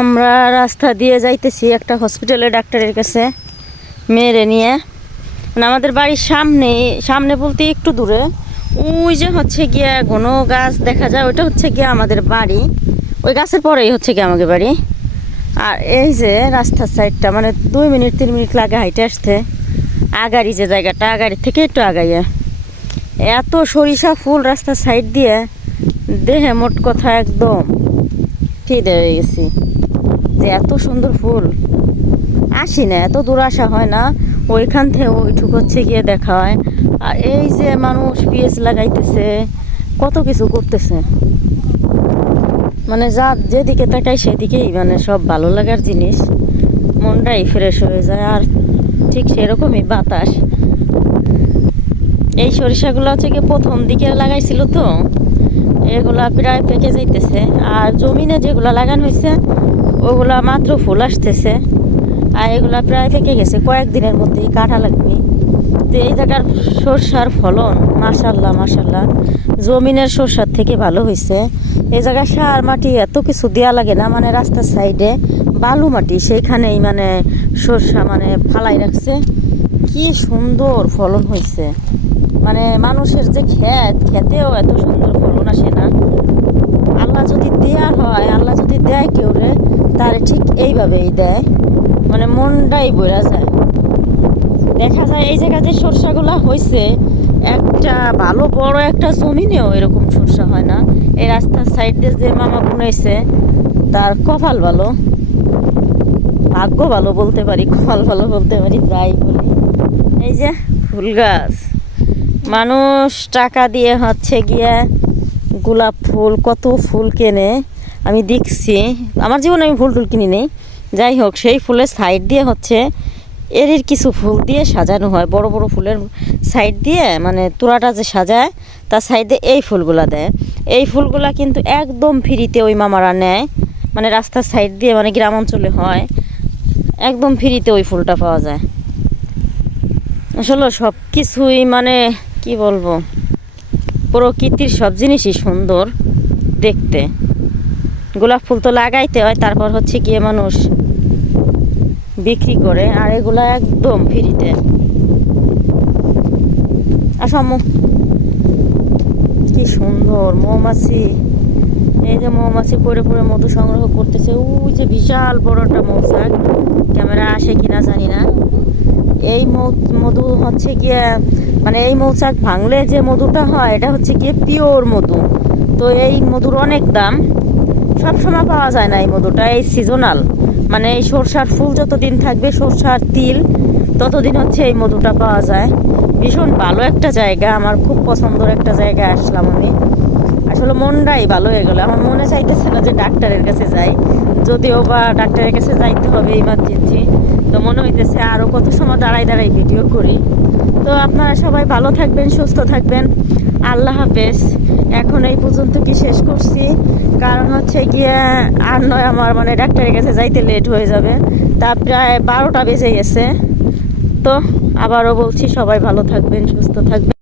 আমরা রাস্তা দিয়ে যাইতেছি একটা হসপিটালে ডাক্তারের কাছে মেয়েরে নিয়ে। মানে আমাদের বাড়ির সামনে সামনে বলতে একটু দূরে ওই যে হচ্ছে গিয়া ঘন গাছ দেখা যায়, ওইটা হচ্ছে গিয়া আমাদের বাড়ি। ওই গাছের পরেই হচ্ছে গিয়ে আমাদের বাড়ি। আর এই যে রাস্তার সাইডটা মানে 2 মিনিট 3 মিনিট লাগে হাইটে আসতে। আগাড়ি যে জায়গাটা, আগাড়ি থেকে একটু আগাইয়া এত সরিষা ফুল রাস্তার সাইড দিয়ে, দেহে মোট কথা একদম ফিদে হয়ে গেছি যে এত সুন্দর ফুল। আসি না, এত দূর আসা হয় না, ওইখান থেকে ওইটুকু হচ্ছে গিয়ে দেখা হয়। আর এই যে মানুষ পিএস লাগাইতেছে, কত কিছু করতেছে, মানে যা যেদিকে তাকাই সেদিকেই মানে সব ভালো লাগার জিনিস, মনটাই ফ্রেশ হয়ে যায়। আর ঠিক সেরকমই বাতাস। এই সরিষাগুলো হচ্ছে কি প্রথম দিকে লাগাইছিল তো, এগুলা প্রায় পেকে যাইতেছে। আর জমিনে যেগুলো লাগানো হয়েছে ওগুলা মাত্র ফুল আসতেছে, আর এগুলা প্রায় পেকে গেছে, কয়েকদিনের মধ্যেই কাটা লাগবে। তো এই জায়গার সরষার ফলন মাশাল্লাহ মাশাল্লাহ, জমিনের সরষার থেকে ভালো হয়েছে। এই জায়গায় সার মাটি এত কিছু দেওয়া লাগে না, মানে রাস্তার সাইডে বালু মাটি, সেইখানেই মানে সরষা মানে ফালাই রাখছে। কি সুন্দর ফলন হয়েছে, মানে মানুষের যে খেতেও এত সুন্দর ফলন আসে না। আল্লাহ যদি দেওয়ার হয়, আল্লাহ যদি দেয় কেউ রে, তারে ঠিক এইভাবেই দেয়, মানে মনটাই বইরা যায়। দেখা যায় এই জায়গায় যে সরষাগুলা হয়েছে, একটা ভালো বড় একটা জমিনেও এরকম সরষা হয় না। এই রাস্তার সাইডে যে মামা বুনাইছে তার কপাল ভালো, ভাগ্য ভালো বলতে পারি, কপাল ভালো বলতে পারি, যাই বলি। এই যে ফুল গাছ, মানুষ টাকা দিয়ে হচ্ছে গিয়ে গোলাপ ফুল কত ফুল কেনে, আমি দেখছি। আমার জীবনে আমি ফুল টুল কিনি নেই, যাই হোক সেই ফুলের সাইড দিয়ে হচ্ছে এর কিছু ফুল দিয়ে সাজানো হয়, বড় বড় ফুলের সাইড দিয়ে, মানে তোড়াটা যে সাজায় তার সাইডে এই ফুলগুলা দেয়। এই ফুলগুলা কিন্তু একদম ফ্রিতে ওই মামারা নেয়, মানে রাস্তার সাইড দিয়ে, মানে গ্রাম অঞ্চলে হয়, একদম ফ্রিতে ওই ফুলটা পাওয়া যায়। আসলে সব কিছুই মানে কি বলবো, প্রকৃতির সব জিনিসই সুন্দর দেখতে। গোলাপ ফুল তো লাগাইতে হয়, তারপর হচ্ছে গিয়ে মানুষ বিক্রি করে, আর এগুলা একদম ফ্রিতে। আসামু কি সুন্দর মৌমাছি, এই যে মৌমাছি পরে পরে মধু সংগ্রহ করতেছে। ওই যে বিশাল বড় একটা মৌচাক, ক্যামেরা আসে কিনা জানি না। এই মধু হচ্ছে গিয়ে মানে এই মৌচাক ভাঙলে যে মধুটা হয় এটা হচ্ছে গিয়ে পিওর মধু। তো এই মধুর অনেক দাম, সব সময় পাওয়া যায় না এই মধুটা, এই সিজনাল, মানে এই সরষার ফুল যতদিন থাকবে, সরষার তিল, ততদিন হচ্ছে এই মধুটা পাওয়া যায়। ভীষণ ভালো একটা জায়গা, আমার খুব পছন্দের একটা জায়গায় আসলাম আমি। আসলে মনটাই ভালো হয়ে গেলো। আমার মনে চাইতেছে না যে ডাক্তারের কাছে যাই, যদিও বা ডাক্তারের কাছে যাইতে হবে ইমার্জেন্সি। তো মনে হইতেছে আরও কত সময় দাঁড়াই দাঁড়াই ভিডিও করি। তো আপনারা সবাই ভালো থাকবেন, সুস্থ থাকবেন, আল্লাহ হাফেজ। এখন এই পর্যন্ত কি শেষ করছি, কারণ হচ্ছে গিয়ে আর নয় আমার মানে ডাক্তারের কাছে যাইতে লেট হয়ে যাবে, তা প্রায় 12টা বেজে গেছে। তো আবারও বলছি সবাই ভালো থাকবেন, সুস্থ থাকবেন।